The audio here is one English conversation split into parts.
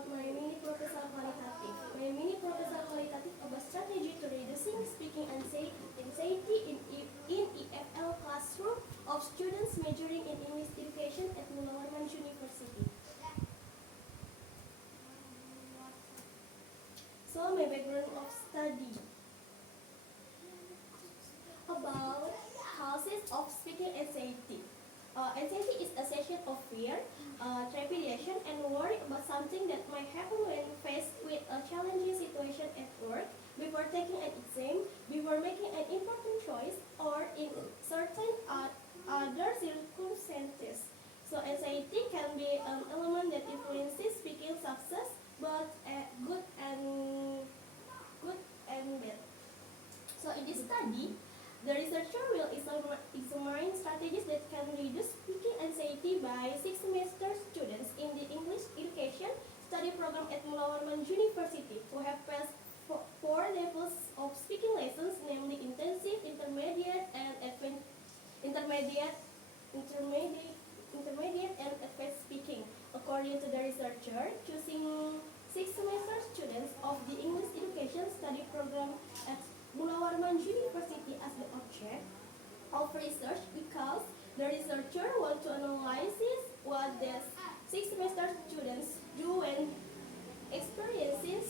about my mini proposal qualitative. My mini proposal qualitative about strategy to reducing speaking anxiety in EFL classroom of students majoring in English education at Mula Warman University. So my background of study about causes of speaking anxiety. Anxiety is a sensation of fear, trepidation, and worry about something that might happen when faced with a challenging situation at work, before taking an exam, before making an important choice, or in certain other circumstances. So anxiety can be an element that influences speaking success, both good and bad. So in this study, the researcher will examine strategies that can reduce speaking anxiety by 6 semester students in the English education study program at Mula Warman University who have passed 4 levels of speaking lessons, namely intensive, intermediate, and intermediate and advanced speaking. According to the researcher, choosing 6 semester students of the English education study program at Mula Warman University as the object of research because the researcher wants to analyze what the 6 semester students do when experiencing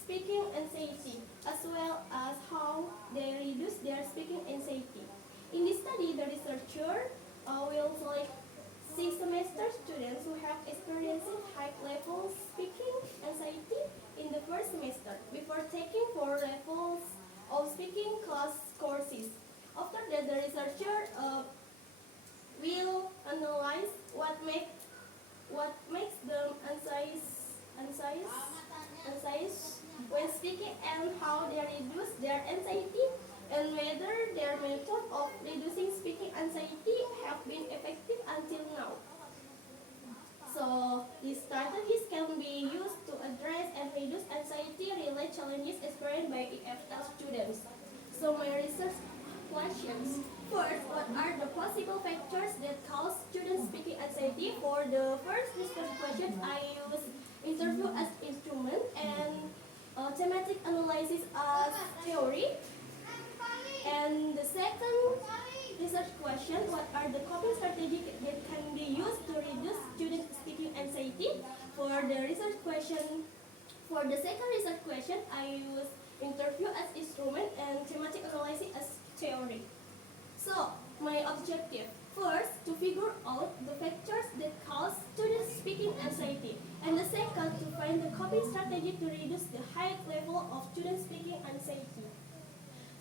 speaking anxiety, as well as how they reduce their speaking anxiety. In this study, the researcher will select 6 semester students who have experienced high-level speaking anxiety in the first semester before taking 4 levels of speaking class courses. After that, the researcher will analyze what makes them anxious when speaking and how they reduce their anxiety, and whether their method of reducing speaking anxiety have been effective until now. So these strategies can be used to address and reduce anxiety-related challenges experienced by EFL students. So my research questions. First, what are the possible factors that cause students speaking anxiety? For the first research question, I use interview as instrument and thematic analysis as theory. And the second research question, what are the coping strategies that can be used to reduce student speaking anxiety? For the second research question, I use interview as instrument and thematic analysis as theory. So, my objective, first, to figure out the factors that cause students speaking anxiety, and the second, to find the coping strategy to reduce the high level of students speaking anxiety.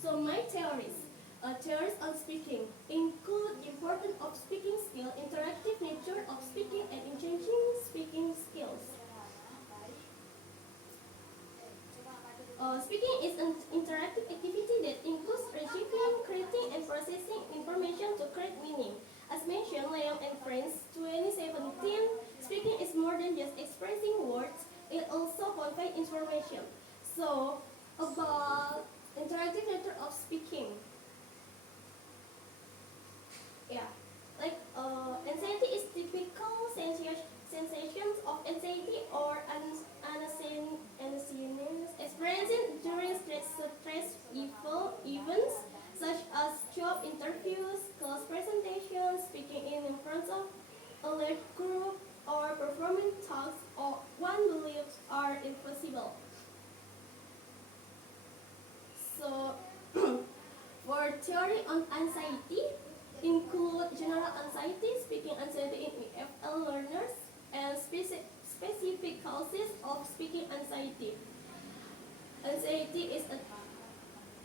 So my theories on speaking include importance of speaking skill, interactive nature of speaking, and changing speaking skills. Speaking is an interactive activity that includes receiving, creating, and processing information to create meaning. As mentioned, Leong and Friends 2017, speaking is more than just expressing words, it also conveys information. So, about interactive nature of speaking. Yeah, like anxiety is typical sensations of anxiety or uneasiness experienced during stressful events such as job interviews, class presentations, speaking in front of a large group, or performing tasks or one believes are impossible. So, for theory on anxiety, include general anxiety, speaking anxiety in EFL learners, and specific causes of speaking anxiety. Anxiety is a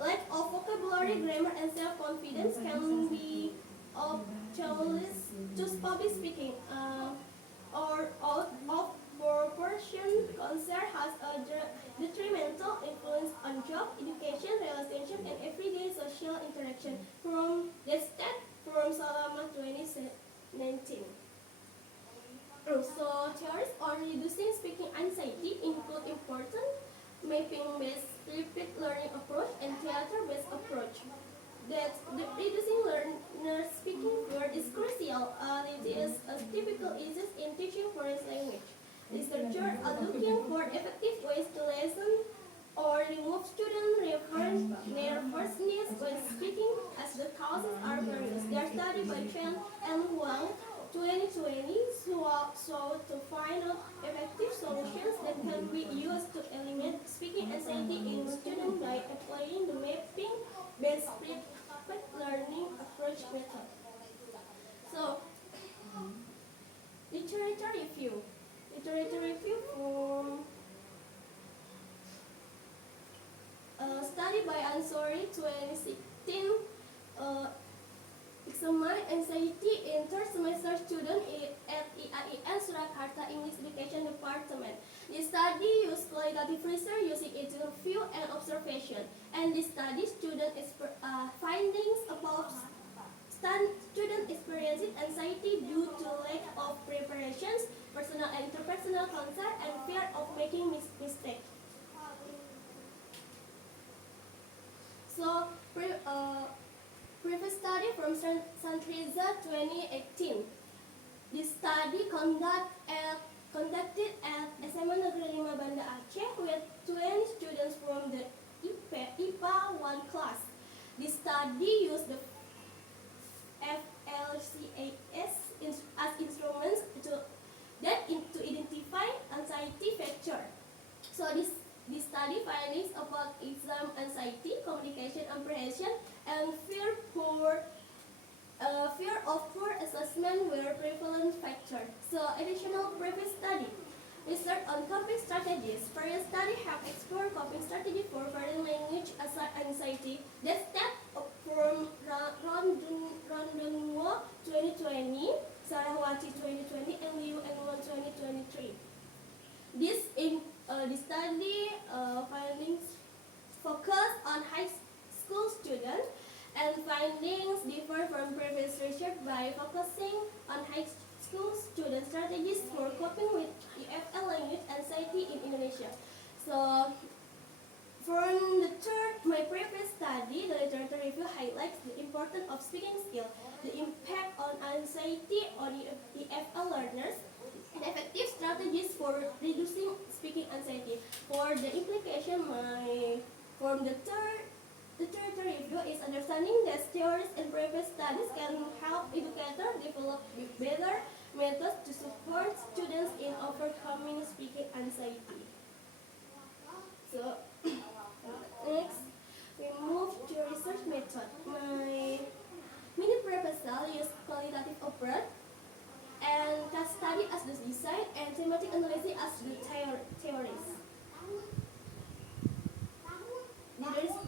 lack of vocabulary, grammar, and self-confidence can be obstacles to public speaking, or out of proportion concern has a detrimental influence on job, education, relationship, and everyday social interaction. From the stat from Salama 2019. So theories on reducing speaking anxiety include important mapping-based repeat learning approach and theater-based approach. that the reducing learner speaking word is crucial. It is a typical issues in teaching foreign language. Researchers are looking for effective ways to lessen or remove student nervousness when speaking, as the causes are various. Their study by Chen and Huang 2020 sought to find out effective solutions that can be used to eliminate speaking anxiety in students by applying the mapping-based learning approach method. So, literature review. Literature review from a study by Ansori 2016 examined anxiety in third semester students at IAIN Surakarta English Education Department. This study used qualitative research using interview and observation, and this study findings about student experiencing anxiety due to lack of preparations, personal and interpersonal concern, and fear of making mistakes. So, previous study from Santriza 2018. This study conducted at SMA Negeri 5 Banda Aceh with 20 students from the IPA 1 class. This study used the FLCAS as instruments to identify anxiety factor. So this study findings about exam anxiety, communication apprehension, and fear of poor assessment were prevalent factors. So additional previous study. Research on coping strategies. Various studies have explored coping strategy for foreign language anxiety. That step from Rondonwo 2020, Sarawati 2020, and Liu and Won 2023. This study findings focus on high school students, and findings differ from previous research by focusing on high school student strategies for coping with EFL language anxiety in Indonesia. So, from my previous study, the literature review highlights the importance of speaking skill, the impact on anxiety on EFL learners, and effective strategies for reducing speaking anxiety. For the implication, from the literature review is understanding that theories and previous studies can help educators develop better methods to support students in overcoming speaking anxiety. So, next, we move to research method. My mini proposal used qualitative approach and case study as the design and thematic analysis as the theories.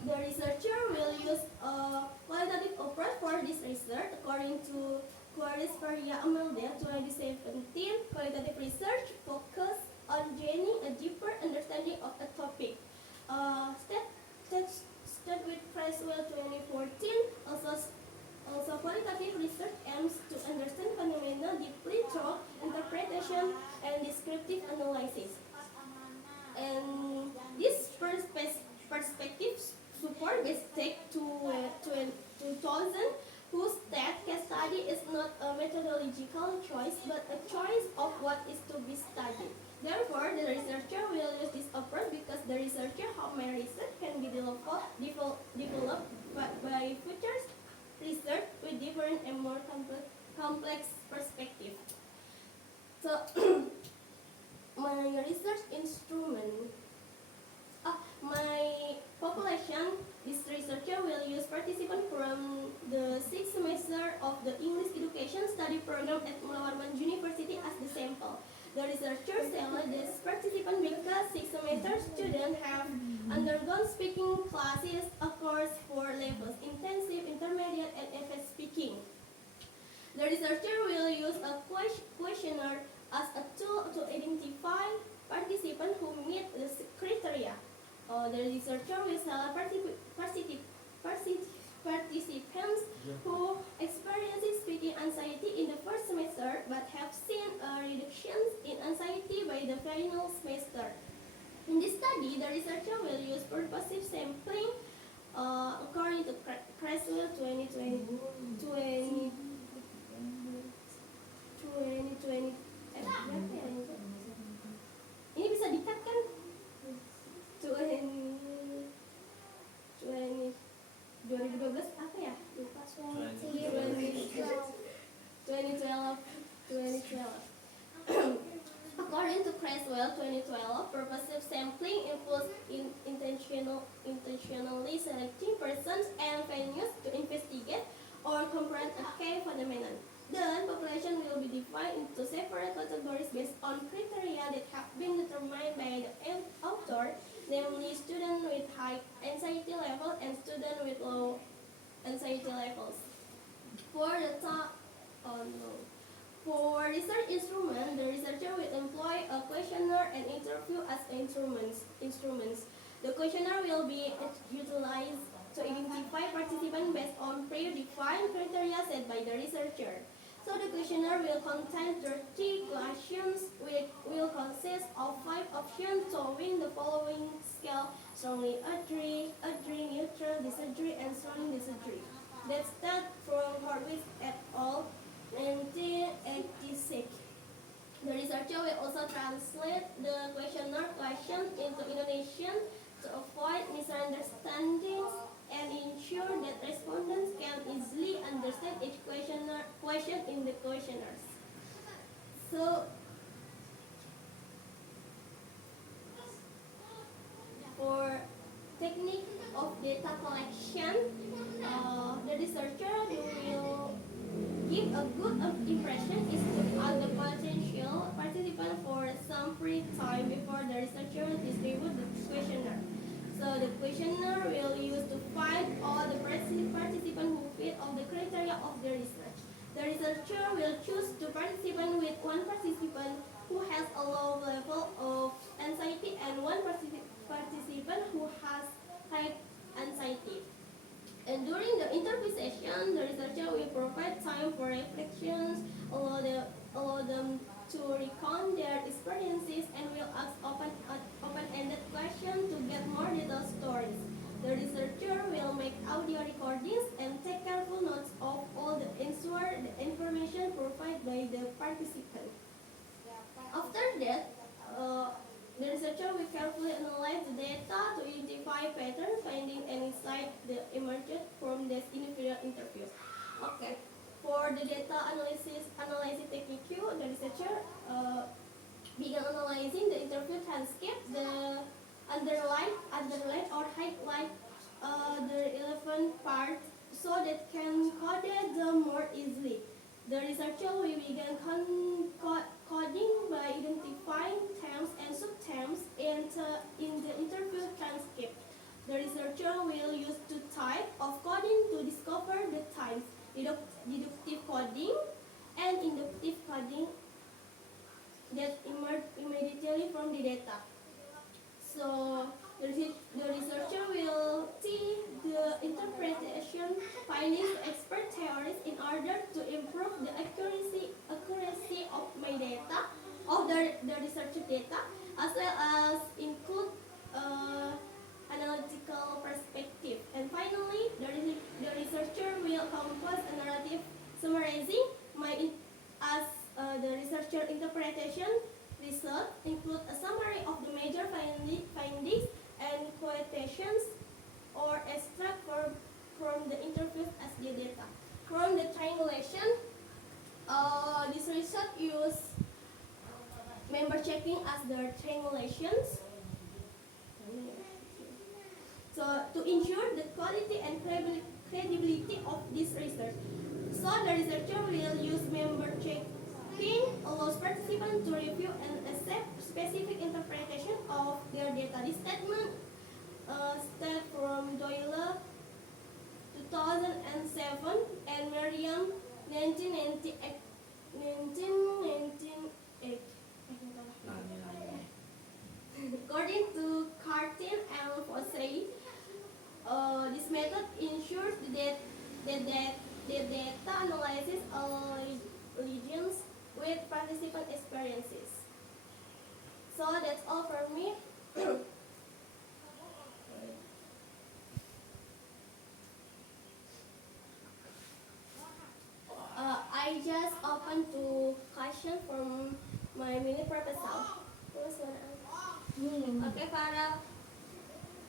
The researcher will use a qualitative approach for this research according to Quares Faria Amelda 2017. Qualitative research focus on gaining a deeper understanding of a topic. State with Creswell 2014. Also qualitative research aims to understand phenomena deeply through interpretation and descriptive analysis. And this perspective support is take to 2000, whose state case study is not a methodological choice but a choice of what is to be studied. Therefore, the researcher will use this approach because the researcher hope my research can be developed by future research with different and more complex perspective. So, my research instrument. My population, this researcher will use participants from the 6th semester of the English Education Study Program at Mula Warman University as the sample. The researcher selected this participant because 6th semester students have undergone speaking classes across 4 levels: intensive, intermediate, and advanced speaking. The researcher will use a questionnaire as a tool to identify participants who meet the criteria. The researcher will select participants who experience speaking anxiety in the first semester but have seen a reduction in anxiety by the final semester. In this study, the researcher will use purposive sampling According to Creswell 2020, berapa ya ini? Ini bisa di-cut kan? 2012 apa ya? Lupa. 2012. According to Creswell 2012, purposive sampling includes intentionally selecting persons and venues to investigate or comprehend a key phenomenon. Then, population will be divided into separate categories based on criteria that have been determined by the author, namely students with high anxiety level and students with low anxiety levels. For research instrument, the researcher will employ a questionnaire and interview as instruments. The questionnaire will be utilized to identify participants based on predefined criteria set by the researcher. So the questionnaire will contain 30 questions, which will consist of 5 options showing the following scale: strongly agree, neutral, disagree, and strongly disagree. That's that from Horwitz et al. 1986. The researcher will also translate the questionnaire questions into Indonesian to avoid misunderstandings and ensure that respondents can easily understand each question in the questionnaires. So, for technique of data collection, the researcher will give a good impression is to ask the potential participant for some free time before the researcher distribute the questionnaire. So the questionnaire will use to find all the participants who fit all the criteria of the research. The researcher will choose two participants with one participant who has a low level of anxiety and one participant who has high anxiety. And during the interview session, the researcher will provide time for reflections, allow them to recount their experiences, and will ask open-ended questions to get more detailed stories. The researcher will make audio recordings and take careful notes of all the information provided by the participant. After that, the researcher will carefully analyze the data to identify pattern finding and insight that emerged from this individual interviews. Okay, for the data analysis technique, the researcher began analyzing the interview transcript, the underline or highlight the relevant part so that can code them more easily. The researcher will begin coding by identifying terms and subterms in the interview transcript. The researcher will use two types of coding to discover the types: deductive coding and inductive coding that emerge immediately from the data. So the researcher will see the interpretation findings of expert theories in order to improve the accuracy of my data, of the research data, as well as include analytical perspective. And finally, the researcher will compose a narrative summarizing the researcher interpretation result, include a summary of the major findings and quotations or extract from the interviews as the data. From the triangulation, this research use member checking as their triangulations. So to ensure the quality and credibility of this research. So the researcher will use member checking, allows participants to review and accept specific interpretation of their data. This statement state from Doyle 2007 and Merriam 1998. According to Cartin and Fossey, this method ensures that the data analysis allegiance with participant experiences. So that's all from me. just open to question from my mini proposal. Okay, Farah,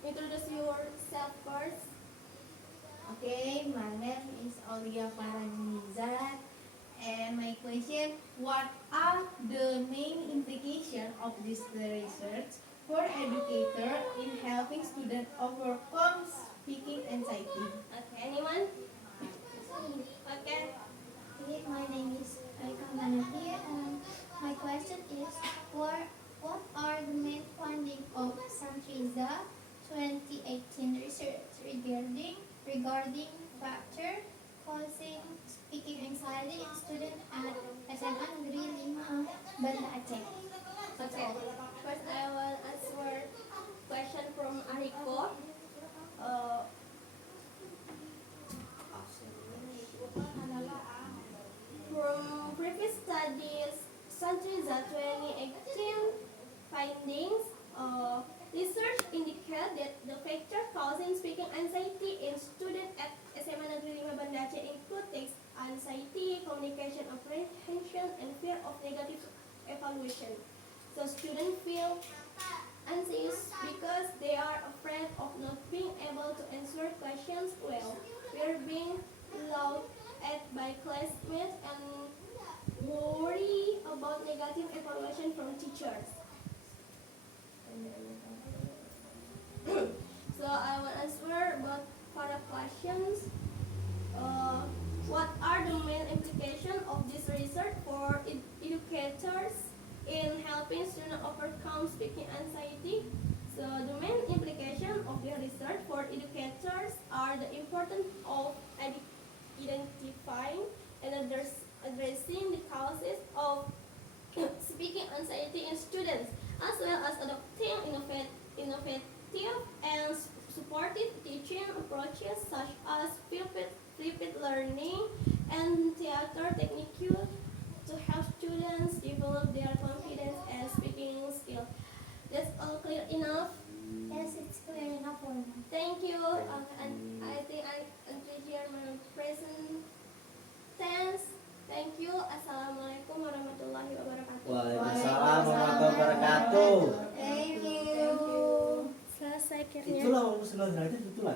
introduce yourself first. Okay, my name is Aulia Faranizat, and my question: what are the main implications of this research for educators in helping students overcome speaking anxiety? Okay, anyone? Okay. Okay, my name is Aika Manati, and my question is, what are the main findings of Santriza 2018 research regarding factor causing speaking anxiety in students at SMA Negeri 5 Banda Aceh? That's Okay. all. First, I will answer question from Ariko. Uh, from previous studies, Santriza 2018 findings, research indicate that the factor causing speaking anxiety in students at SMA Negeri 5 Banda Aceh include text anxiety, communication apprehension, and fear of negative evaluation. So students feel anxious because they are afraid of not being able to answer questions well, fear being laughed at by classmates, and worry about negative evaluation from teachers. So I will answer about for the questions. What are the main implications of this research for educators in helping students overcome speaking anxiety? So the main implication of the research for educators are the importance of identifying and addressing the causes of speaking anxiety in students, as well as adopting innovative and supportive teaching approaches such as flipped learning and theater techniques to help students develop their confidence and speaking skills. That's all clear enough? Yes, it's clear enough for me. Thank you. And I think I enter here my present tense. Thank you. Assalamualaikum warahmatullahi wabarakatuh. Waalaikumsalam warahmatullahi wabarakatuh. Thank you. Selesai akhirnya. Itulah 9 derajat itulah.